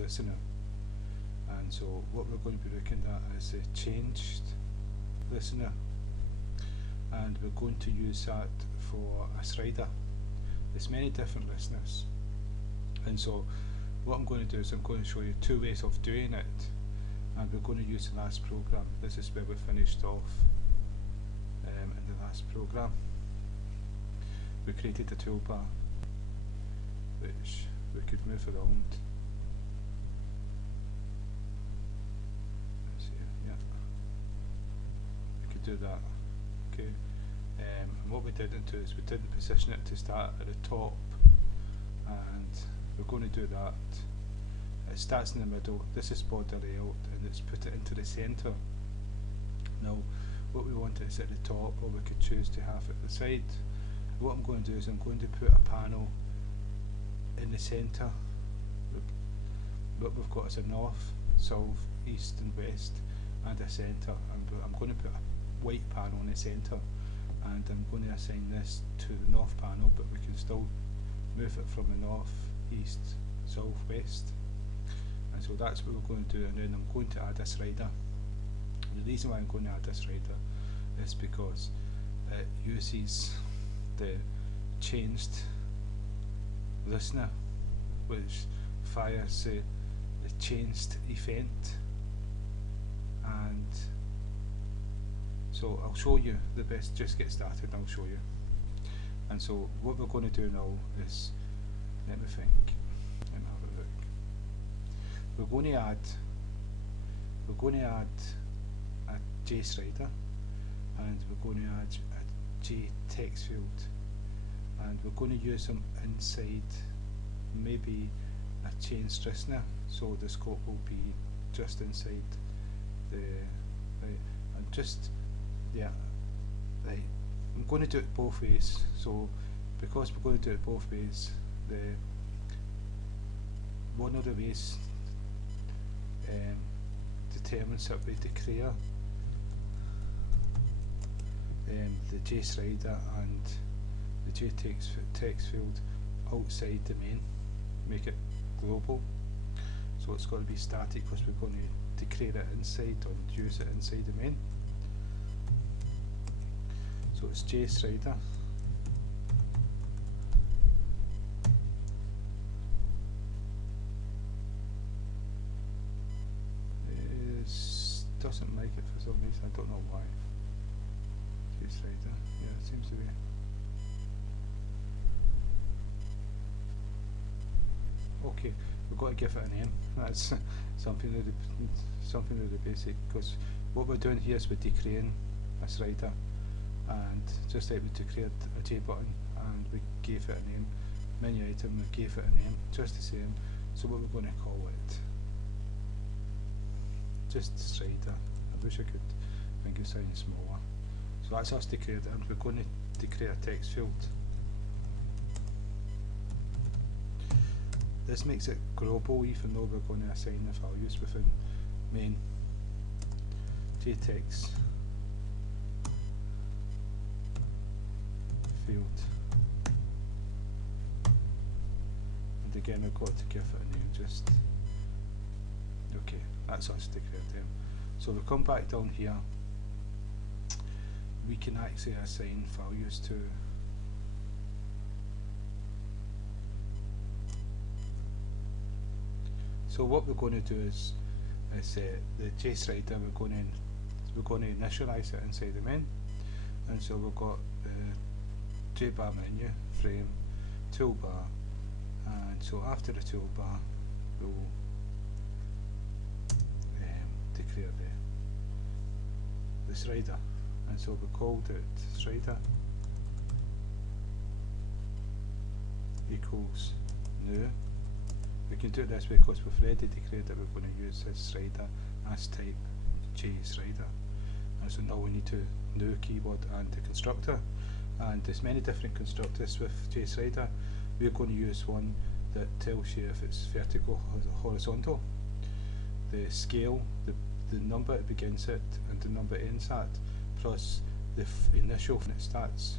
listener. And so what we're going to be looking at is the changed listener, and we're going to use that for a slider. There's many different listeners, and so what I'm going to do is I'm going to show you two ways of doing it, and we're going to use the last program. This is where we finished off in the last program. We created a toolbar which we could move around. Let's see, yeah, we could do that. Okay, and what we didn't do is we didn't position it to start at the top, and we're going to do that. It starts in the middle. This is border layout, and let's put it into the centre. Now, what we want is at the top, or we could choose to have it at the side. What I'm going to do is I'm going to put a panel in the centre. What we've got is a north, south, east and west, and a centre. I'm going to put a white panel in the centre, and I'm going to assign this to the north panel, but we can still move it from the north, east, south, west. And so that's what we're going to do, and then I'm going to add a slider. The reason why I'm going to add a slider is because it uses the changed listener, which fires the changed event. And so I'll show you the best. Just get started and I'll show you. And so what we're going to do now is, let me think, let me have a look. We're going to add a JSlider, and we're going to add a J text field, and we're going to use them inside maybe a changed listener, so the scope will be just inside the right, and just yeah, right. I'm going to do it both ways. So because we're going to do it both ways, one of the ways determines that we declare the JSlider and the J text field outside the main, make it global. So it's got to be static because we're going to declare it inside or use it inside the main. So it's JSlider. Doesn't like it for some reason, I don't know why. JSlider, yeah, it seems to be. Okay, we've got to give it a name. That's something of the basic, because what we're doing here is we're declaring a slider, and just like we declared a J button and we gave it a name, menu item, we gave it a name, just the same. So what we're going to call it, just slider. I wish I could make it sound smaller. So that's us declared, and we're going to declare a text field. This makes it global, even though we're going to assign the values within main JText field. And again, I've got to give it a name. Just okay. That's us declared them. So we come back down here. We can actually assign values to so what we're going to do is the JSlider, we're going to initialize it inside the main, and so we've got the JBar menu, frame, toolbar, and so after the toolbar we'll declare the slider, and so we called it slider equals new. We can do it this way because we've already declared that we're going to use this slider as type JSlider, and so now we need to new keyword and the constructor, and there's many different constructors with JSlider. We're going to use one that tells you if it's vertical or horizontal, the scale, the number it begins at and the number it ends at, plus the initial when it starts.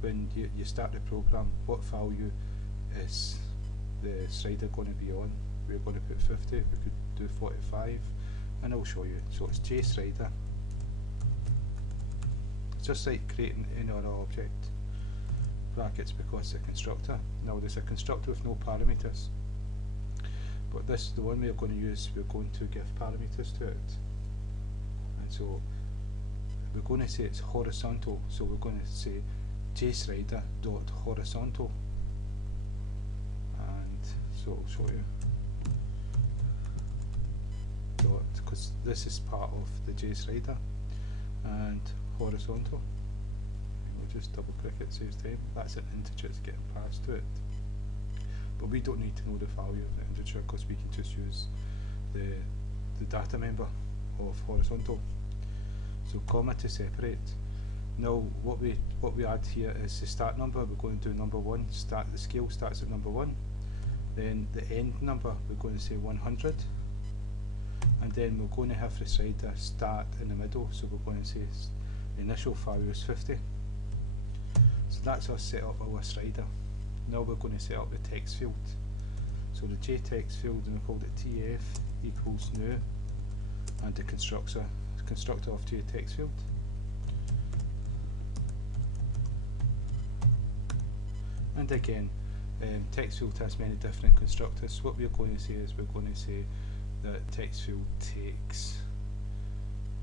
When you start the program, what value is the slider going to be on, we're going to put 50, we could do 45, and I'll show you. So it's JSlider. It's just like creating any other object. Brackets because it's a constructor. Now there's a constructor with no parameters, but this, the one we're going to use, we're going to give parameters to it. And so we're going to say it's horizontal, so we're going to say JSlider dot horizontal, and so I'll show you. Because this is part of the JSlider, and horizontal. We'll just double click it, saves time. That's an integer that's getting passed to it. But we don't need to know the value of the integer because we can just use the data member of horizontal. So comma to separate. Now what we add here is the start number. We're going to do number 1. Start, the scale starts at number 1. Then the end number we're going to say 100. And then we're going to have the slider start in the middle, so we're going to say the initial value is 50. So that's us set up our slider. Now we're going to set up the text field. So the JText field, and we called it TF equals new, and the constructor of JText field. And again, text field has many different constructors. What we're going to say is we're going to say that text field takes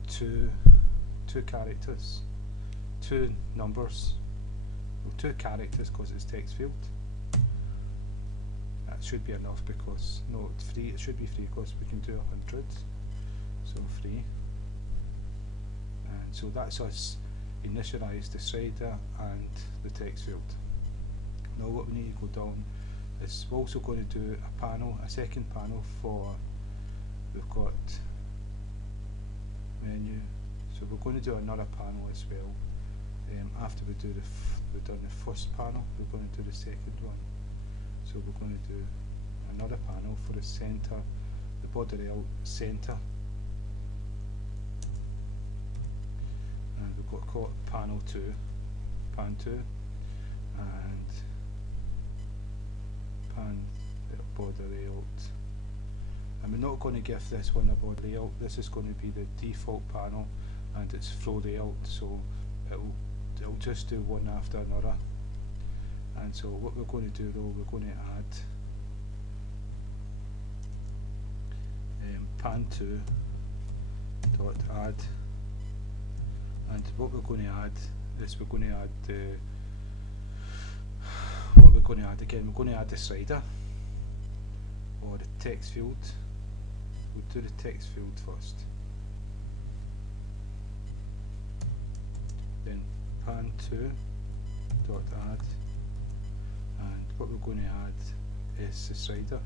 two characters, 2 numbers, well, 2 characters because it's text field. That should be enough because, no, it's free, it should be free because we can do 100, so free. And so that's us initialize the slider and the text field. Now what we need to go down is we're also going to do a panel, a second panel for, we've got menu, so we're going to do another panel as well. After we do we've done the first panel, we're going to do the second one. So we're going to do another panel for the center, the border layout center, and we've got to call it panel 2, pan 2, and pan border layout. And we're not going to give this one a border layout. This is going to be the default panel, and it's flow layout, so it'll just do one after another. And so what we're going to do though, we're going to add pan 2 dot add, and what we're going to add is we're going to add what we're going to add again. We're going to add the slider or the text field. We'll do the text field first. Then pan 2 dot add, and what we're going to add is the slider.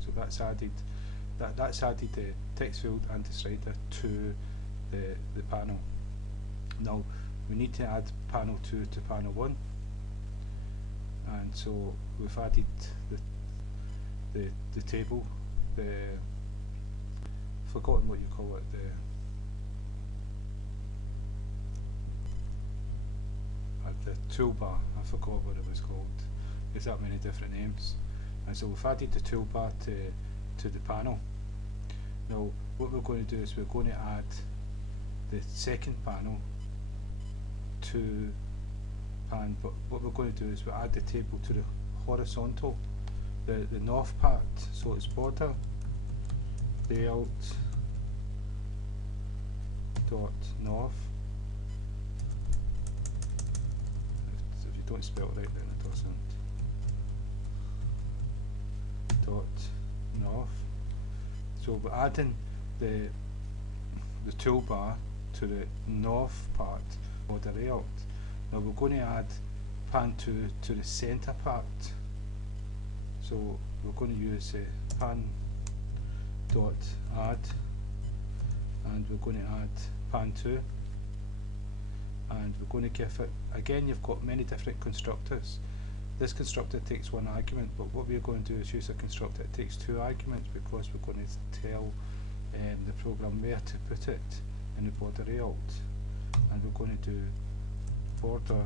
So that's added. That's added the text field and the slider to the panel. Now we need to add panel 2 to panel 1, and so we've added the table, forgotten what you call it, the toolbar. I forgot what it was called. There's that many different names. And so we've added the toolbar to the panel. Now what we're going to do is we're going to add the second panel to pan, but what we're going to do is we'll add the table to the horizontal, the north part, so it's border layout dot north. If you don't spell it right, then it doesn't. Dot north. So we're adding the toolbar to the north part of the layout. Now we're going to add pan 2 to the center part. So we're going to use pan dot add, and we're going to add pan 2, and we're going to give it, again you've got many different constructors. This constructor takes 1 argument, but what we're going to do is use a constructor that takes 2 arguments, because we're going to tell the program where to put it in the border layout. And we're going to do border